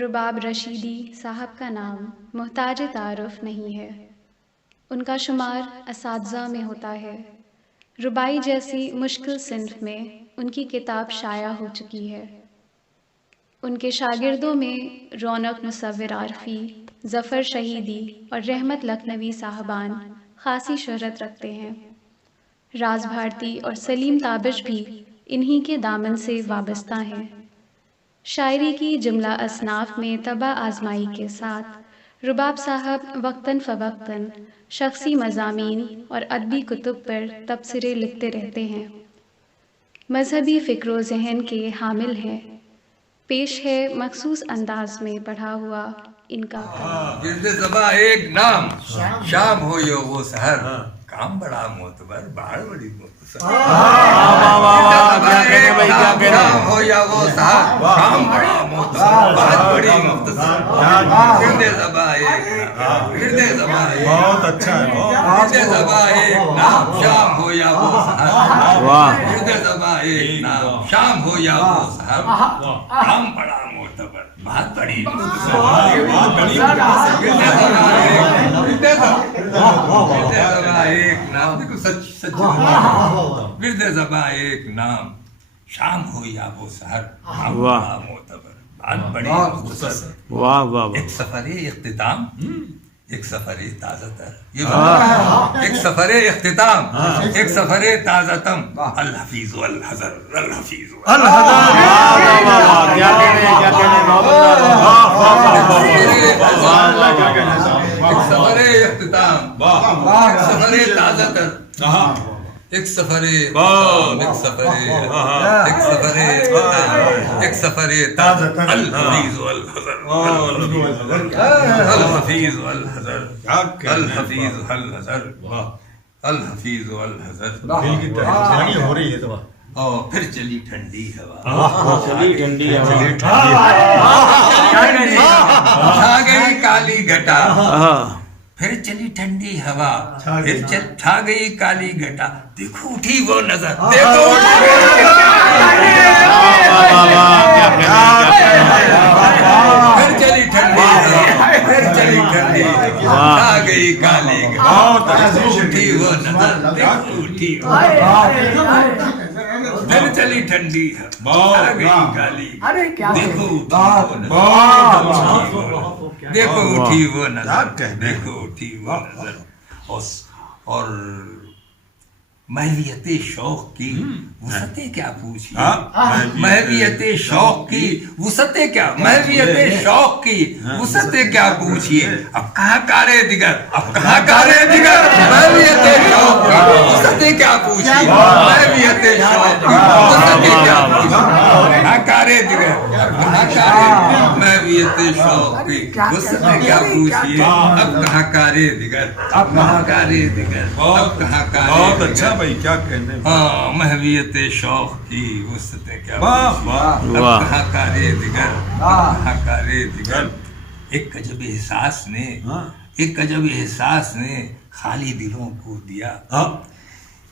رباب رشیدی صاحب کا نام محتاج تعارف نہیں ہے، ان کا شمار اساتذہ میں ہوتا ہے۔ ربائی جیسی مشکل صنف میں ان کی کتاب شائع ہو چکی ہے۔ ان کے شاگردوں میں رونق مصور عارفی، ظفر شہیدی اور رحمت لکھنوی صاحبان خاصی شہرت رکھتے ہیں۔ راز بھارتی اور سلیم تابش بھی انہی کے دامن سے وابستہ ہیں۔ شاعری کی جملہ اصناف میں طبع آزمائی کے ساتھ رباب صاحب وقتاً فوقتاً شخصی مضامین اور ادبی کتب پر تبصرے لکھتے رہتے ہیں۔ مذہبی فکر و ذہن کے حامل ہیں۔ پیش ہے مخصوص انداز میں پڑھا ہوا ان کا کلام۔ گرد زباں ایک نام، شام ہو یا وہ سحر، کام بڑا معتبر، باہر بڑی مختصر۔ شام ہو یا وہ سحر، کام بڑا معتبر، بات بڑی مختصر۔ گرد زباں ایک نام، گرد زباں ایک نام، بہت اچھا ہے، گرد زباں ایک نام، شام ہو یا وہ سحر، گرد زباں ایک نام، شام ہو یا وہ سحر، کام بڑا معتبر، بات بڑی مختصر۔ ایک نام، دیکھو سچ ورد زباں ایک نام، شام ہو یا وہ سحر، کام بڑا معتبر، بات بڑی مختصر۔ واہ واہ واہ، ایک سفر اختتام، ایک سفر تازہ تر، یہ بات ایک سفر اختتام، ایک سفر تازہ تم، الحفیظ والحذر، الحفیظ کیا کہنے ایک سفر اختتام، ایک سفر تازہ تر، ایک سفر ایک سفر ایک سفر ایک سفر تازہ تر، الحفیظ والحذر، الحفیظ والحذر، الحفیظ والحذر، الحفیظ والحذر۔ ہو رہی ہے تو اور پھر چلی ٹھنڈی ہوا، چلی ٹھنڈی چھا گئی کالی گھٹا، پھر چلی ٹھنڈی ہوا، پھر چھا گئی کالی گھٹا، دیکھو اٹھی وہ نظر، دیکھو پھر چلی ٹھنڈی ہوا، پھر چلی ٹھنڈی ہوا، چھا گئی کالی گھٹا، اٹھی وہ نظر، دیکھو اٹھی وہ نظر، پھر چلی ٹھنڈی ہوا، چھا گئی کالی گھٹا، دیکھو دیکھو اٹھی وہ نظر، دیکھو اٹھی وہ نظر۔ اور محویت شوق کی وسعتیں کیا پوچھیے، محویت شوق کی وسعتیں کیا، محویت شوق کی وسعتیں کیا پوچھیے، اب کہاں کارے دیگر، اب کہاں کارے دیگر، محویت شوق کی وسعتیں کیا پوچھیے، محویت شوق کی وسعتیں کیا پوچھیے، کہاں کارے دیگر، کہاں کارے، محویت شوق کی وسعتیں کیا پوچھیے، اب کہاں کارے دیگر، اب کہاں کارے دیگر، اب کہاں کارے۔ بہت اچھا بھائی، کیا کہنے، ہاں محویت شوق کی وسعتیں کیا پوچھیے، اب کہاں کارے دیگر، اب کہاں کارے دیگر۔ ایک عجب احساس نے، ایک عجب احساس نے خالی دلوں کو دیا،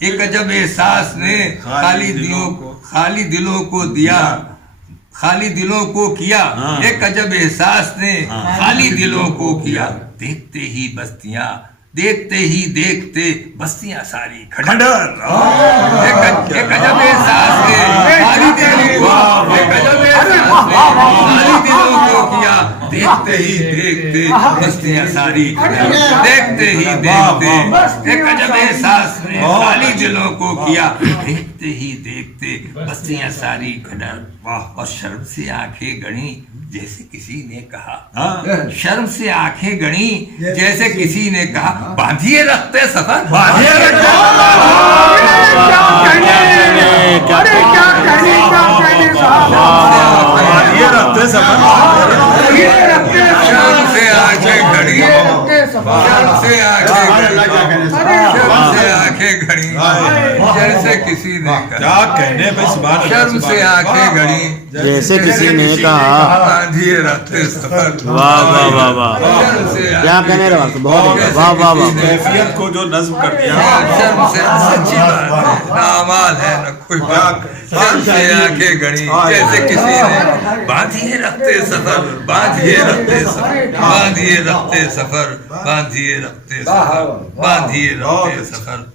ایک عجب احساس نے خالی دلوں کو دیا، خالی دلوں کو کیا، ایک عجب احساس نے خالی دلوں کو کیا، دیکھتے ہی بستیاں، دیکھتے ہی دیکھتے بستیاں ساری کھڈر، ایک عجب احساس نے خالی دلوں کو، ایک عجب احساس نے خالی دلوں کو کیا، دیکھتے ہی دیکھتے بستیاں ساری کھڈر، دیکھتے ہی دیکھتے، ایک عجب احساس نے خالی دلوں کو کیا، دیکھتے ہی دیکھتے بستیاں ساری کھڈر۔ اور شرم سے آنکھیں گڑی جیسے کسی نے کہا، شرم سے آنکھیں گڑی جیسے کسی نے کہا، باندھیے رکھتے سفر، باندھیے رکھتے شرم سے آنکھیں گڑی، شرم سے آنکھیں گڑی، شرم سے آنکھیں گھڑی جیسے کسی نے کہا کیا کہنے بھائی سبحان اللہ شرم سے آنکھیں گھڑی جیسے کسی نے کہا باندھیے رکھتے سفر واہ واہ واہ واہ شرم سے کیا کہنے رہا بہت واہ واہ واہ کیفیت کو جو نظم کر دیا شرم سے سچی بات ہے نہ اعمال ہے نہ کوئی بات شرم سے آنکھیں گھڑی جیسے کسی نے باندھیے رکھتے سفر باندھیے رکھتے سفر باندھیے رکھتے سفر باندھیے رکھتے سفر باندھیے رکھتے سفر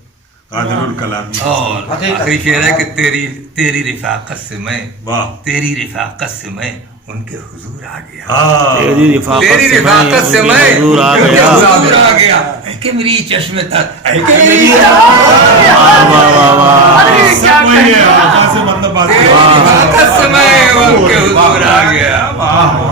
قادر الکلام اور آخری شعر ہے کہ تیری رفاقت سے میں واہ تیری رفاقت سے میں ان کے حضور آ گیا تیری رفاقت سے میں حضور آ ان کے گیا حضور آ گیا اے کہ میری چشم تر اے کہ میری واہ واہ واہ سب وہی ہے کہاں سے مطلب بات تیری ہے رفاقت سے میں ان کے حضور آ گیا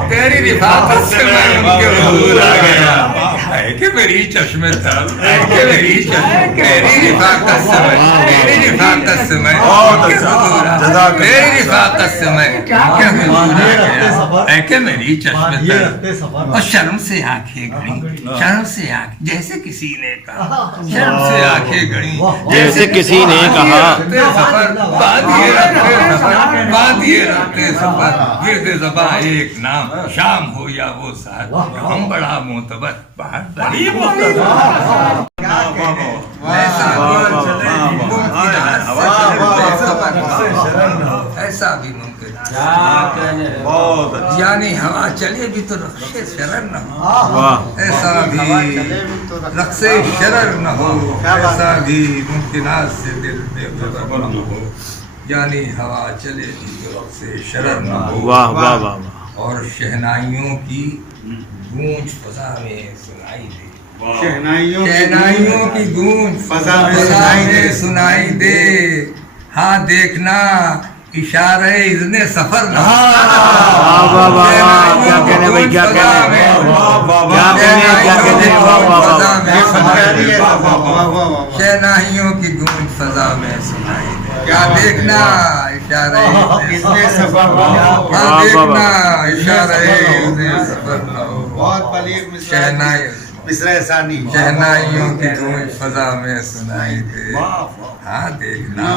تیری رفاقت سے میں ان کے حضور آ گیا اے کہ میری چشم تر اے کہ میری چشم تیری رفاقت سے میں تیری رفاقت سے میں ان کے حضور آ گیا تیری رفاقت سے میں ان کے حضور آ گیا اے کہ میری چشم تر اور شرم سے آنکھیں گھڑی شرم سے آنکھ جیسے کسی نے کہا شرم سے آنکھیں گھڑی جیسے کسی نے کہا باندھیے رکھتے سفر گرد زباں ایک نام شام ہو یا وہ سحر ہم بڑا معتبر بہت بڑی ایسا بھی ممکن یعنی ہوا چلے بھی تو رقص شرر نہ ہو ایسا بھی رقص شرر نہ ہو ایسا بھی ممکنات سے دل بے خبر نہ ہو یعنی ہوا چلے بھی تو رقص شرر نہ ہو واہ واہ واہ اور شہنائیوں کی گونج فضا میں سنائی دے شہنائیوں کی گونج فضا میں سنائی دے ہاں دیکھنا اشارہ اذن سفر نہ واہ واہ واہ کیا کہنے بھائی کیا کہنے کیا کہنے واہ واہ واہ شہنائیوں کی گونج فضا میں سنائی دے کیا دیکھنا اشارہ اذن سفر ہاں دیکھنا اشارہ اذن سفر نہ ہو بہت بلیغ مصرع ثانی شہنائیوں کی گونج فضا میں سنائی دے ہاں دیکھنا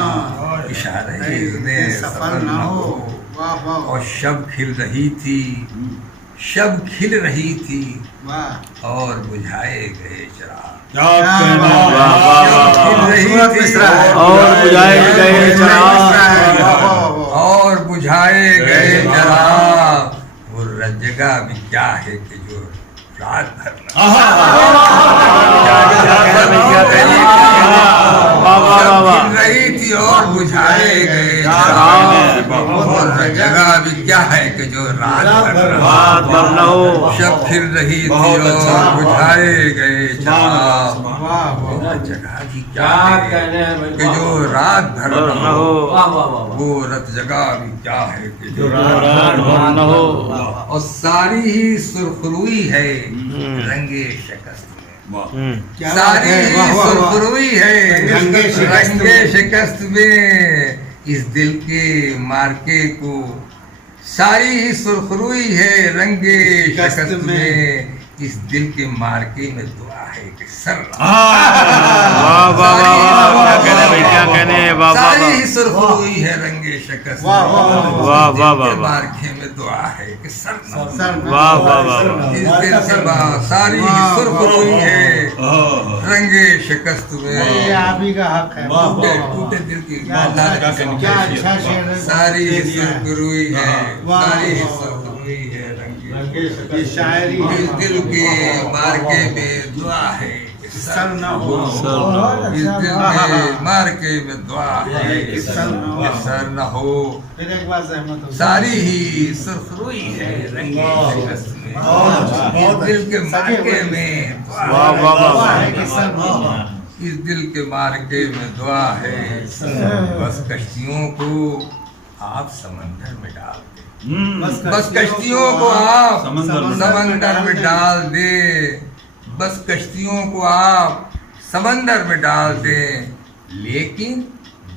اشارہ اذن سفر نہ ہو اور شب کھل رہی تھی شب کھل رہی تھی اور بجھائے گئے چراغ اور بجھائے گئے چراغ اور بجھائے گئے چراغ وہ جگہ بھی کیا ہے کہ جو رات بھر رہی تھی اور بجھائے گئے اور جگہ بھی کیا ہے کہ جو رات بھر نہ ہو شب کھل رہی تھی اور بجھائے گئے چراغ جگہ بھی کیا ہے کہ جو رات بھر نہ ہو وہ رت جگہ بھی کیا ہے کہ جو رات بھر نہ ہو اور ساری ہی سرخروئی ہے رنگ شکست میں ساری ہی سرخروئی ہے رنگ شکست میں اس دل کے مارکے کو ساری ہی سرخروئی ہے رنگ شکست میں اس دل کے مارکے میں دعا ہے کہ سر ساری ہی سرخروئی ہے رنگ شکست مارکے میں دعا ہے کہ سر اس دل سے ساری ہی سرخروئی ہے رنگ شکست میں ٹوٹے دل کی ساری ہی سرخروئی ہے ساری ہی سرخروئی ہے اس دل کے مارکے میں دعا ہے سر نہ ہو اس دل کے مارکے میں دعا ہے کہ سر نہ ہو ساری ہی سرخروئی ہے رنگ شکست میں اس دل کے مارکے میں اس دل کے مارکے میں دعا ہے بس کشتیوں کو آپ سمندر میں ڈال دیں بس کشتیوں کو آپ سمندر میں ڈال دیں بس کشتیوں کو آپ سمندر میں ڈال دیں لیکن